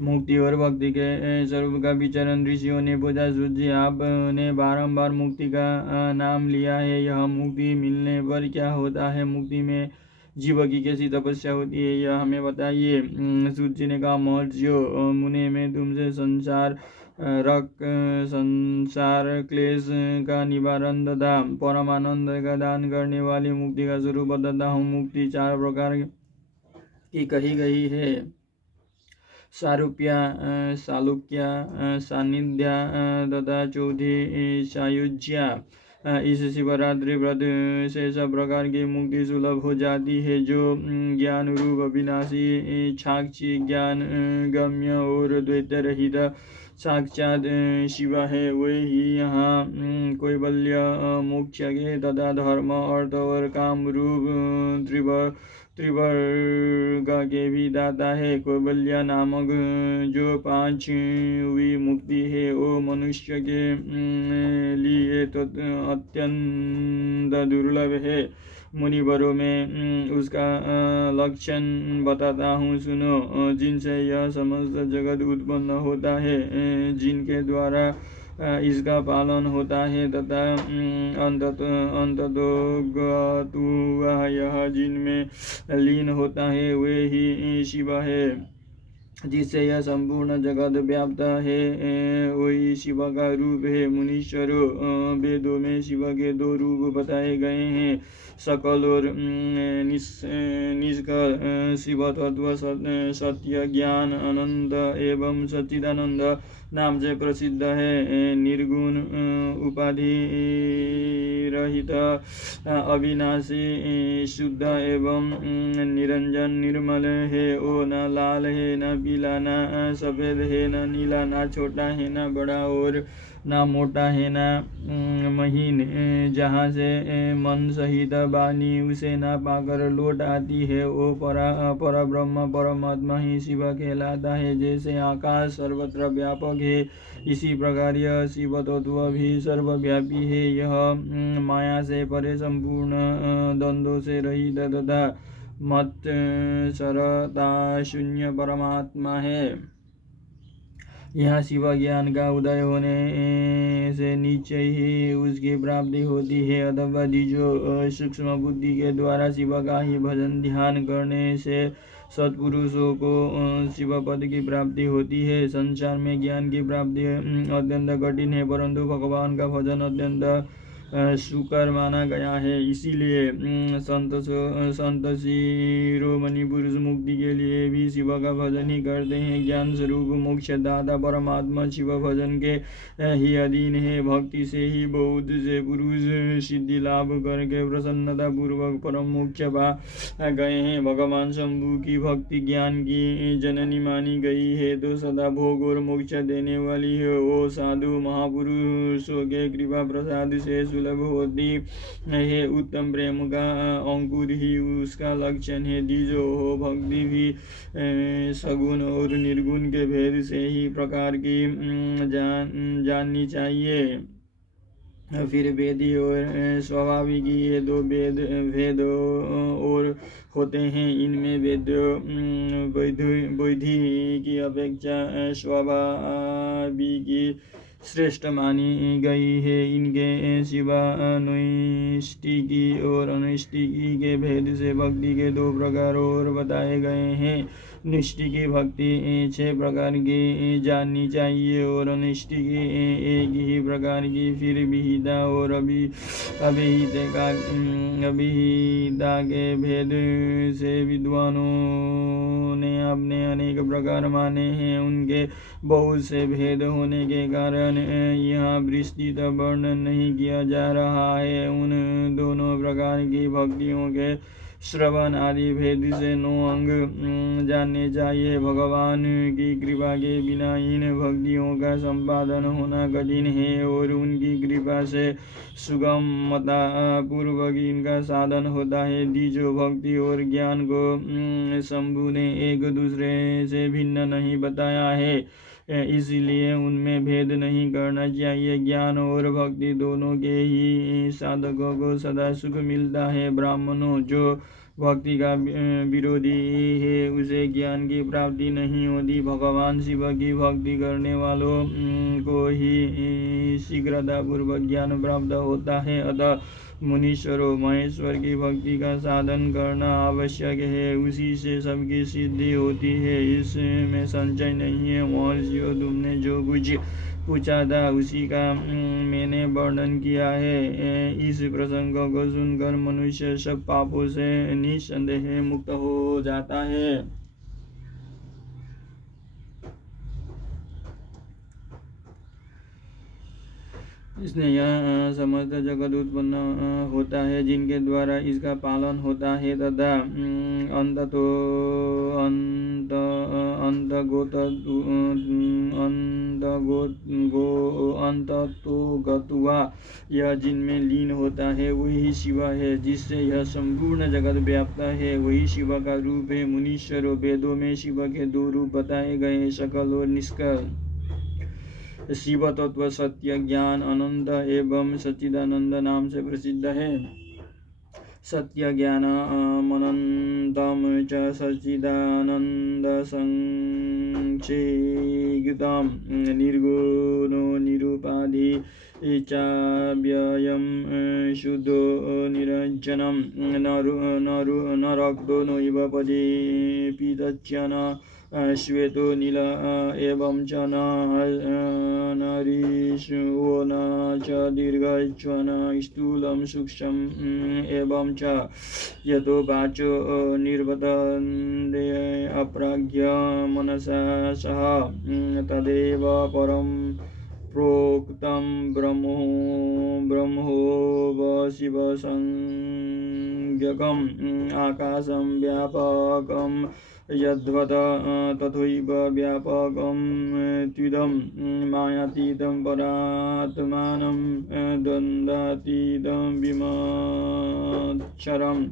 मुक्ति और भक्ति के स्वरूप का विचरण ऋषियों ने पूछा। सूत जी, आपने बारंबार मुक्ति का नाम लिया है, यह मुक्ति मिलने पर क्या होता है? मुक्ति में जीव की कैसी तपस्या होती है, यह हमें बताइए। सूत जी ने कहा, महर्षियों, मुने में तुमसे संसार क्लेश का निवारण तथा परमानंद का दान करने वाली मुक्ति का स्वरूप बताता हूँ। मुक्ति 4 प्रकार की कही गई है। सारूप्या, सालुक्या, सानिध्या तथा चौथी सायुज्या। इस शिवरात्रि व्रत से सब प्रकार की मुक्ति सुलभ हो जाती है। जो ज्ञान रूप अविनाशी साक्षी ज्ञान गम्य और द्वैत रहित साक्षात शिव है, वे ही यहाँ कैवल्य मोक्ष के तथा धर्म अर्थ और काम रूप त्रिवर्ग के भी दाता है। कैवल्य नामक जो 5वीं मुक्ति है, वो मनुष्य के लिए तो अत्यंत दुर्लभ है। मुनिवरों में उसका लक्षण बताता हूँ, सुनो। जिनसे यह समस्त जगत उत्पन्न होता है, जिनके द्वारा इसका पालन होता है तथा अंततो यह जिनमें लीन होता है, वे ही शिव है। जिससे यह संपूर्ण जगत व्याप्त है, वही शिव का रूप है। मुनीश्वरों, वेदों में शिव के 2 रूप बताए गए हैं, सकल और निष्कल। शिव तत्व सत्य ज्ञान अनंत एवं सच्चिदानंद नाम से प्रसिद्ध है। निर्गुण उपाधि रहित अविनाशी शुद्ध एवं निरंजन निर्मल है। वो न लाल है, न पीला, न सफेद है, न नीला, न छोटा है, न बड़ा और न मोटा है, न महीन। जहाँ से मन सहित वाणी उसे न पाकर लौट आती है, वो पर ब्रह्म परमात्मा ही शिव कहलाता है। जैसे आकाश सर्वत्र व्यापक है, इसी प्रकार यह शिव तत्व भी सर्वव्यापी है। यह माया से परे संपूर्ण द्वंद्वों से रहित तथा मत्सरता शून्य परमात्मा है। यहाँ शिव ज्ञान का उदय होने से नीचे ही उसकी प्राप्ति होती है, अथवा जो सूक्ष्म बुद्धि के द्वारा शिव का ही भजन ध्यान करने से सत्पुरुषों को शिव पद की प्राप्ति होती है। संसार में ज्ञान की प्राप्ति अत्यंत कठिन है, परंतु भगवान का भजन अत्यंत सुकर माना गया है। इसीलिए संत शिरोमणि पुरुष मुक्ति के लिए भी शिव का भजन ही करते हैं। ज्ञान स्वरूप मोक्ष दाता परमात्मा शिव भजन के ही अधीन है। भक्ति से ही बहुत से पुरुष सिद्धि लाभ करके प्रसन्नता पूर्वक परम मोक्ष पा गए हैं। भगवान शंभु की भक्ति ज्ञान की जननी मानी गई है, तो सदा भोग और मोक्ष देने वाली है। वो साधु महापुरुषों के कृपा प्रसाद से सुलभ होती है। उत्तम प्रेम का अंकुर ही उसका लक्षण है। जो हो भक्ति भी सगुण और निर्गुण के भेद से ही प्रकार की जाननी चाहिए। फिर वेदी और स्वाभाविक ये 2 भेद और होते हैं। इनमें वैधि की अपेक्षा स्वाभाविक श्रेष्ठ मानी गई है। इनके सिवा नैष्ठिकी और अनैष्ठिकी के भेद से भक्ति के 2 प्रकार और बताए गए हैं। निष्ठिकी भक्ति 6 प्रकार की जाननी चाहिए और अनिष्ठिकी 1 ही प्रकार की। फिर विहिता और अभिहिता के भेद से विद्वानों ने अपने अनेक प्रकार माने हैं। उनके बहुत से भेद होने के कारण यहाँ विस्तृत वर्णन नहीं किया जा रहा है। उन दोनों प्रकार की भक्तियों के श्रवण आदि भेद से 9 अंग जानने चाहिए। भगवान की कृपा के बिना इन भक्तियों का संपादन होना कठिन है और उनकी कृपा से सुगमता पूर्वक इनका साधन होता है। जो भक्ति और ज्ञान को शंभु ने एक दूसरे से भिन्न नहीं बताया है, इसलिए उनमें भेद नहीं करना चाहिए। ज्ञान और भक्ति दोनों के ही साधकों को सदा सुख मिलता है। ब्राह्मणों, जो भक्ति का विरोधी है, उसे ज्ञान की प्राप्ति नहीं होती। भगवान शिव की भक्ति करने वालों को ही शीघ्रतापूर्वक ज्ञान प्राप्त होता है। अतः मुनीश्वरों, महेश्वर की भक्ति का साधन करना आवश्यक है, उसी से सबकी सिद्धि होती है, इसमें संशय नहीं है। महर्षियों, तुमने जो कुछ पूछा था उसी का मैंने वर्णन किया है। इस प्रसंग को सुनकर मनुष्य सब पापों से निस्संदेह मुक्त हो जाता है। इसने यह समस्त जगत उत्पन्न होता है जिनके द्वारा इसका पालन होता है, तथा अंततो गत्वा यह जिनमें लीन होता है वही शिव है, जिससे यह संपूर्ण जगत व्याप्त है, वही शिव का रूप है। मुनीश्वरों, वेदों में शिव के दो रूप बताए गए, सकल और निष्कल। शिव तत्व सत्य, ज्ञान, आनंद एवं सच्चिदानंद नाम से प्रसिद्ध है। सत्य ज्ञानमनन्तम च सच्चिदानंद संक्षेप्तम निर्गुणो निरुपाधि चाव्ययं शुद्धो निरञ्जनं न रक्तो नैव पदीपितच्च न श्वेतो नील एवं च न ऋषो न च दीर्घश्च न स्थूलं सूक्ष्मम् एवं च यतो वाचो निर्वर्तन्ते अप्राज्ञ मनसा सह तदेव परं प्रोक्तं ब्रह्मोव शिवसंज्ञकम् आकाशं व्यापकं यद्वत् तथैव व्यापकं त्विदं मायातीतं परात्मानं द्वन्द्वातीतं विमत्सरम्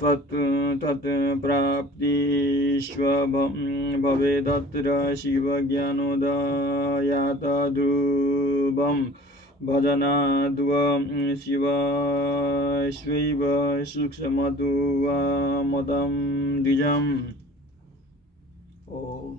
तत् प्राप्तिष्वभवेदत्र शिवज्ञानोदयात् ध्रुवं भजनाद्व शिवस्यैव सूक्ष्मत्वमतं द्विजम्। ओम।